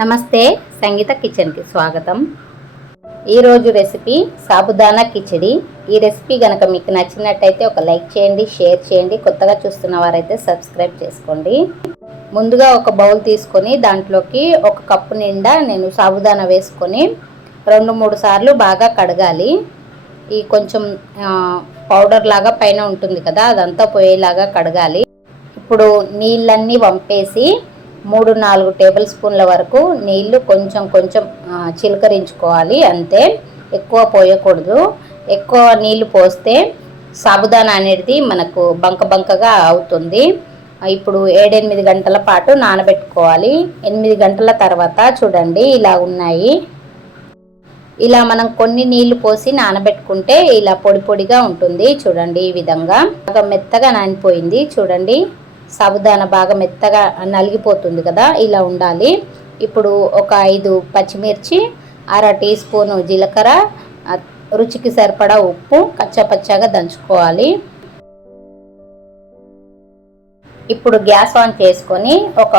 నమస్తే, సంగీత కిచెన్కి స్వాగతం. ఈరోజు రెసిపీ సాబుదానా కిచిడి. ఈ రెసిపీ కనుక మీకు నచ్చినట్టయితే ఒక లైక్ చేయండి, షేర్ చేయండి. కొత్తగా చూస్తున్న వారైతే సబ్స్క్రైబ్ చేసుకోండి. ముందుగా ఒక బౌల్ తీసుకొని దాంట్లోకి ఒక కప్పు నిండా నేను సాబుదానా వేసుకొని 2-3 సార్లు బాగా కడగాలి. ఈ కొంచెం పౌడర్ లాగా పైన ఉంటుంది కదా, అదంతా పోయేలాగా కడగాలి. ఇప్పుడు నీళ్ళన్నీ వంపేసి 3-4 టేబుల్ స్పూన్ల వరకు నీళ్లు కొంచెం చిలకరించుకోవాలి. అంతే, ఎక్కువ పోయకూడదు. ఎక్కువ నీళ్లు పోస్తే సాబుదానా అనేది మనకు బంకగా అవుతుంది. ఇప్పుడు 7-8 గంటల పాటు నానబెట్టుకోవాలి. 8 గంటల తర్వాత చూడండి ఇలా ఉన్నాయి. ఇలా మనం కొన్ని నీళ్లు పోసి నానబెట్టుకుంటే ఇలా పొడిగా ఉంటుంది. చూడండి ఈ విధంగా బాగా మెత్తగా నానిపోయింది. చూడండి సాబుదానా బాగా మెత్తగా నలిగిపోతుంది కదా, ఇలా ఉండాలి. ఇప్పుడు ఒక 5 పచ్చిమిర్చి, 1/2 టీ స్పూను జీలకర్ర, రుచికి సరిపడా ఉప్పు కచ్చాపచ్చాగా దంచుకోవాలి. ఇప్పుడు గ్యాస్ ఆన్ చేసుకొని ఒక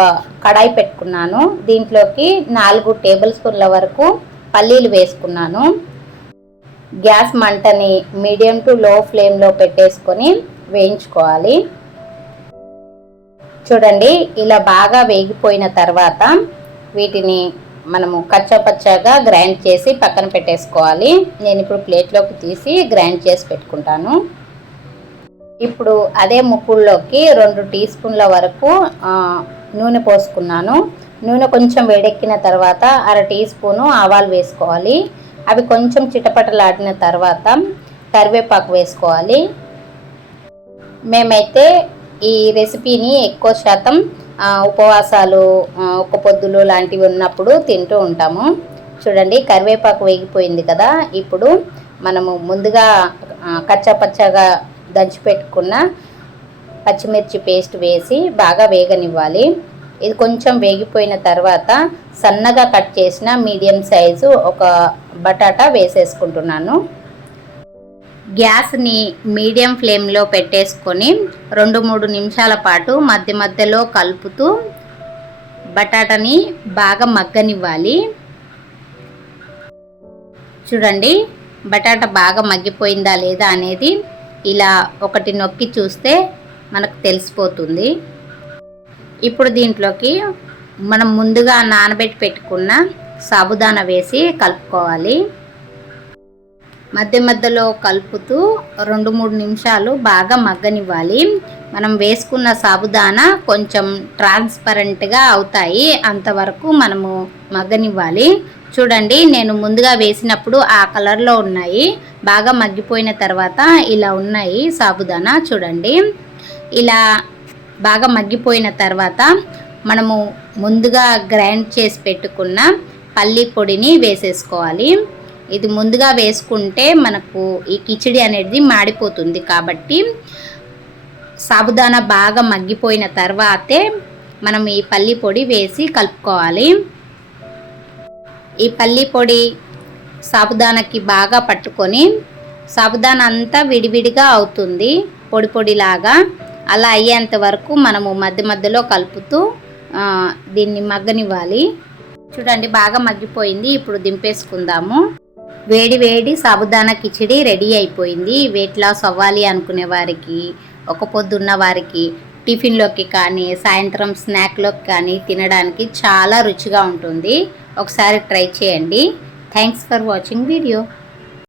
కడాయి పెట్టుకున్నాను. దీంట్లోకి 4 టేబుల్ స్పూన్ల వరకు పల్లీలు వేసుకున్నాను. గ్యాస్ మంటని మీడియం టు లో ఫ్లేమ్లో పెట్టేసుకొని వేయించుకోవాలి. చూడండి ఇలా బాగా వేగిపోయిన తర్వాత వీటిని మనము కచ్చాపచ్చాగా గ్రైండ్ చేసి పక్కన పెట్టేసుకోవాలి. నేను ఇప్పుడు ప్లేట్లోకి తీసి గ్రైండ్ చేసి పెట్టుకుంటాను. ఇప్పుడు అదే ముక్కుల్లోకి 2 టీ స్పూన్ల వరకు నూనె పోసుకున్నాను. నూనె కొంచెం వేడెక్కిన తర్వాత 1/2 టీ స్పూను ఆవాలు వేసుకోవాలి. అవి కొంచెం చిటపటలాడిన తర్వాత కరివేపాకు వేసుకోవాలి. మేమైతే ఈ రెసిపీని ఎక్కువ శాతం ఉపవాసాలు, ఒక్క పొద్దులు లాంటివి ఉన్నప్పుడు తింటూ ఉంటాము. చూడండి కరివేపాకు వేగిపోయింది కదా, ఇప్పుడు మనము ముందుగా కచ్చాపచ్చాగా దంచిపెట్టుకున్న పచ్చిమిర్చి పేస్ట్ వేసి బాగా వేగనివ్వాలి. ఇది కొంచెం వేగిపోయిన తర్వాత సన్నగా కట్ చేసిన మీడియం సైజు ఒక బటాటా వేసేసుకుంటున్నాను. గ్యాస్ని మీడియం ఫ్లేమ్లో పెట్టేసుకొని 2-3 నిమిషాల పాటు మధ్యలో కలుపుతూ బటాటాని బాగా మగ్గనివ్వాలి. చూడండి బటాటా బాగా మగ్గిపోయిందా లేదా అనేది ఇలా ఒకటి నొక్కి చూస్తే మనకు తెలిసిపోతుంది. ఇప్పుడు దీంట్లోకి మనం ముందుగా నానబెట్టి పెట్టుకున్న సాబుదానా వేసి కలుపుకోవాలి. మధ్యలో కలుపుతూ 2-3 నిమిషాలు బాగా మగ్గనివ్వాలి. మనం వేసుకున్న సాబుదానా కొంచెం ట్రాన్స్పరెంట్గా అవుతాయి, అంతవరకు మనము మగ్గనివ్వాలి. చూడండి నేను ముందుగా వేసినప్పుడు ఆ కలర్లో ఉన్నాయి, బాగా మగ్గిపోయిన తర్వాత ఇలా ఉన్నాయి సాబుదానా. చూడండి ఇలా బాగా మగ్గిపోయిన తర్వాత మనము ముందుగా గ్రైండ్ చేసి పెట్టుకున్న పల్లి పొడిని వేసేసుకోవాలి. ఇది ముందుగా వేసుకుంటే మనకు ఈ కిచిడి అనేది మాడిపోతుంది, కాబట్టి సాబుదానా బాగా మగ్గిపోయిన తర్వాతే మనం ఈ పల్లి పొడి వేసి కలుపుకోవాలి. ఈ పల్లి పొడి సాబుదానాకి బాగా పట్టుకొని సాబుదానా అంతా విడివిడిగా అవుతుంది, పొడిలాగా. అలా అయ్యేంత వరకు మనము మధ్యలో కలుపుతూ దీన్ని మగ్గనివ్వాలి. చూడండి బాగా మగ్గిపోయింది. ఇప్పుడు దింపేసుకుందాము. వేడి సాబుదానా కిచిడి రెడీ అయిపోయింది. వెయిట్ లాస్ అవ్వాలి అనుకునే వారికి, ఒక పొద్దున్న వారికి టిఫిన్లోకి కానీ సాయంత్రం స్నాక్లోకి కానీ తినడానికి చాలా రుచిగా ఉంటుంది. ఒకసారి ట్రై చేయండి. Thanks for watching video.